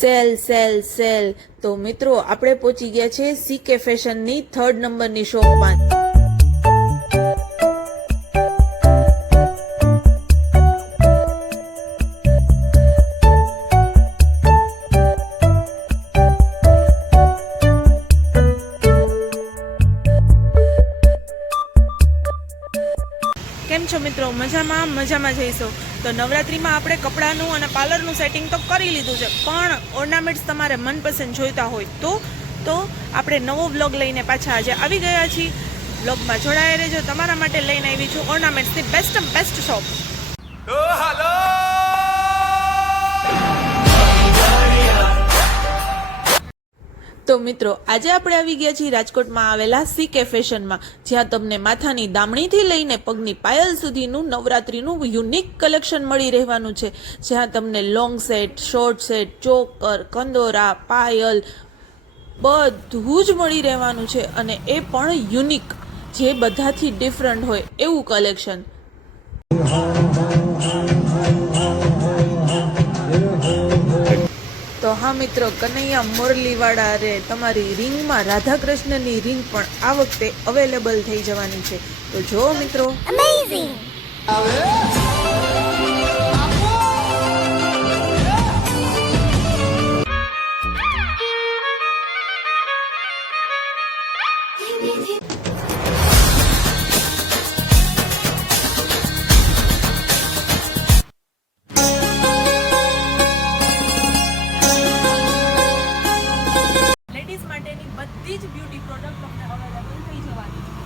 Sale sale sale. તો મિત્રો આપણે પહોંચી ગયા છે સીકે ફેશનની 3rd નંબરની શોપમાં. કેમ છો મિત્રો? મજામાં જઈશું. તો નવરાત્રીમાં આપણે કપડાનું અને પાર્લરનું સેટિંગ તો કરી લીધું છે, પણ ઓર્નામેન્ટ્સ તમારે મનપસંદ જોઈતા હોય તો આપણે નવો વ્લોગ લઈને પાછા આજે આવી ગયા છીએ. વ્લોગમાં જોડાયા રહેજો. તમારા માટે લઈને આવી છું ઓર્નામેન્ટ્સની બેસ્ટ શોપ. તો મિત્રો આજે આપણે આવી ગયા છીએ રાજકોટમાં આવેલા સીકે ફેશનમાં, જ્યાં તમને માથાની દામણીથી લઈને પગની પાયલ સુધીનું નવરાત્રીનું યુનિક કલેક્શન મળી રહેવાનું છે. જ્યાં તમને long set, short set, choker, કંદોરા, પાયલ બધું જ મળી રહેવાનું છે, અને એ પણ યુનિક, જે બધાથી ડિફરન્ટ હોય એવું કલેક્શન. તો હા મિત્રો, કનૈયા મોરલીવાળા રે તમારી રિંગમાં રાધા કૃષ્ણની રિંગ પણ આ વખતે અવેલેબલ થઈ જવાની છે. તો જો મિત્રો, અમેઝિંગ. બધી જ બ્યુટી પ્રોડક્ટ તમને અવેલેબલ થઈ જવાની છે.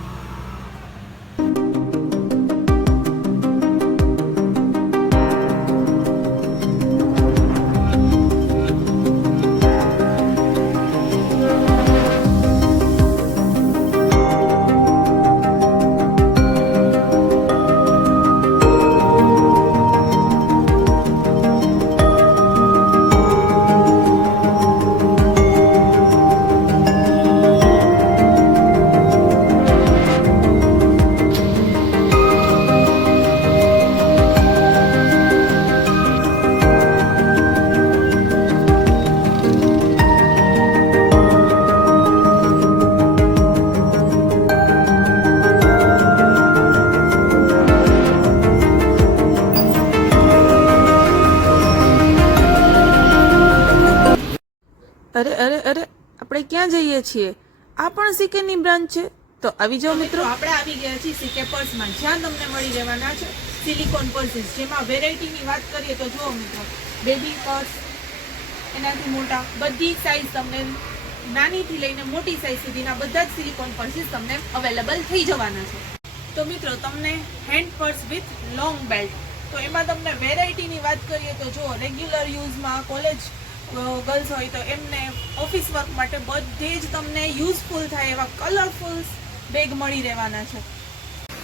અરે આપણે ક્યાં જઈએ છીએ? આ પણ સીકેની બ્રાન્ચ છે. તો આવી જાઓ મિત્રો. આપણે આવી ગયા છીએ સીકે પર્સમાં, જ્યાં તમને મળી રહેવાના છે સિલિકોન પર્સીસ. જેમાં વેરાયટીની વાત કરીએ તો જુઓ મિત્રો, બેબી પર્સ, એનાથી મોટા, બધી સાઇઝ તમને નાનીથી લઈને મોટી સાઇઝ સુધીના બધા જ સિલિકોન પર્સીસ તમને અવેલેબલ થઈ જવાના છે. તો મિત્રો તમને hand purse with long belt, તો એમાં તમને વેરાયટીની વાત કરીએ તો જુઓ, રેગ્યુલર યુઝમાં કોલેજ ગર્લ્સ હોય તો એમને ઓફિસ વર્ક માટે બધે જ તમને યુઝફુલ થાય એવા કલરફુલ બેગ મળી રહેવાના છે.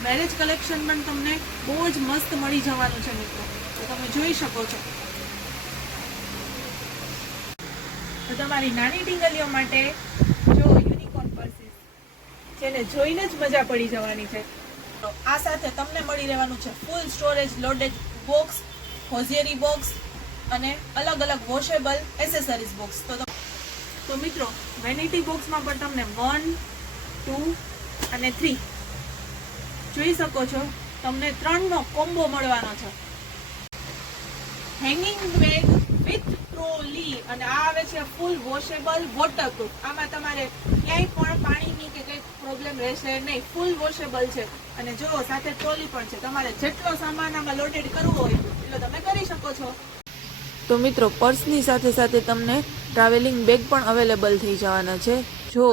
મેરેજ કલેક્શન પણ તમને બહુ જ મસ્ત મળી જવાનું છે મિત્રો. તો તમે જોઈ શકો છો. તો તમારી નાની ટીંગલીઓ માટે જો યુનિકોર્ન પર્સીસ, જેને જોઈને જ મજા પડી જવાની છે. તો આ સાથે તમને મળી રહેવાનું છે full storage loaded box, hosiery box અને અલગ અલગ વોશેબલ એસેસરીઝ બોક્સ. તો મિત્રો વેનિટી બોક્સમાં પણ તમને 1, 2 અને 3 જોઈ શકો છો. તમને 3નો કોમ્બો મળવાનો છે. હેંગિંગ બેગ વિથ ટ્રોલી, અને આ આવે છે ફૂલ વોશેબલ વોટરપ્રૂફ. આમાં તમારે ક્યાંય પણ પાણીની કે કંઈ પ્રોબ્લેમ રહેશે નહીં, ફૂલ વોશેબલ છે. અને જો સાથે ટ્રોલી પણ છે. તમારે જેટલો સામાન આમાં લોડેડ કરવો હોય એટલો તમે કરી શકો છો. તો મિત્રો પર્સની સાથે સાથે તમને ટ્રાવેલિંગ બેગ પણ અવેલેબલ થઈ જવાના છે. જો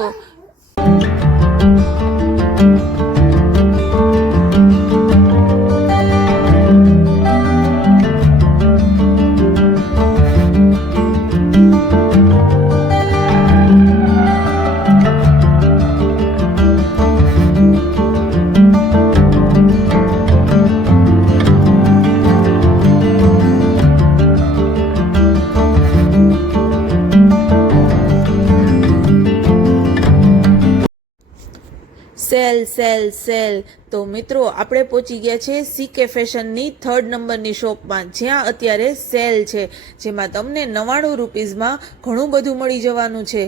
સેલ સેલ સેલ. તો મિત્રો આપણે પહોંચી ગયા છે સીકે ફેશનની 3rd નંબરની શોપમાં, જ્યાં અત્યારે સેલ છે, જેમાં તમને 99 રૂપીઝમાં ઘણું બધું મળી જવાનું છે.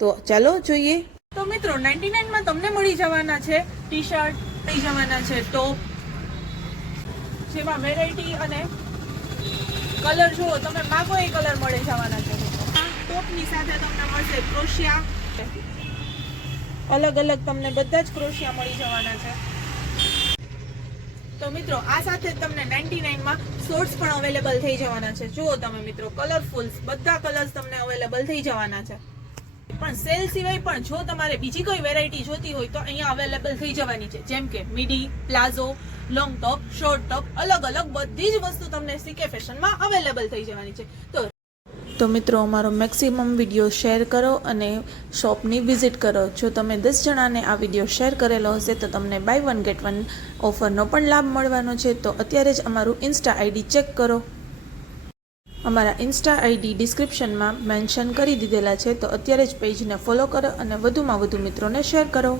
તો ચાલો જોઈએ. તો મિત્રો 99 માં તમને મળી જવાના છે ટી શર્ટ, મળી જવાના છે ટોપ, જેમાં વેરાયટી અને કલર જુઓ તમે માગો એ કલર મળી જવાના છે. ટોપની સાથે તમને મળશે ક્રોશિયા, અલગ અલગ તમને બધા જ ક્રોશિયા મળી જવાના છે. તો મિત્રો આ સાથે તમને 99 માં શોર્ટ્સ પણ અવેલેબલ થઈ જવાના છે. જુઓ તમે મિત્રો કલરફુલ બધા કલર્સ તમને અવેલેબલ થઈ જવાના છે. પણ સેલ સિવાય પણ જો તમારે બીજી કોઈ વેરાયટી જોતી હોય તો અહીંયા અવેલેબલ થઈ જવાની છે, જેમ કે મિડી, પ્લાઝો, લોંગ ટોપ, શોર્ટ ટોપ, અલગ અલગ બધી જ વસ્તુ તમને સીકે ફેશનમાં અવેલેબલ થઈ જવાની છે. તો મિત્રો અમારો મેક્સિમમ વિડીયો શેર કરો અને શોપની વિઝિટ કરો. જો તમે 10 જણાને આ વિડીયો શેર કરેલો હશે તો તમને બાય 1 ગેટ 1 ઓફરનો પણ લાભ મળવાનો છે. તો અત્યારે જ અમારું ઇન્સ્ટા આઈડી ચેક કરો. અમારા ઇન્સ્ટા આઈડી ડિસ્ક્રિપ્શનમાં મેન્શન કરી દીધેલા છે. તો અત્યારે જ પેજને ફોલો કરો અને વધુમાં વધુ મિત્રોને શેર કરો.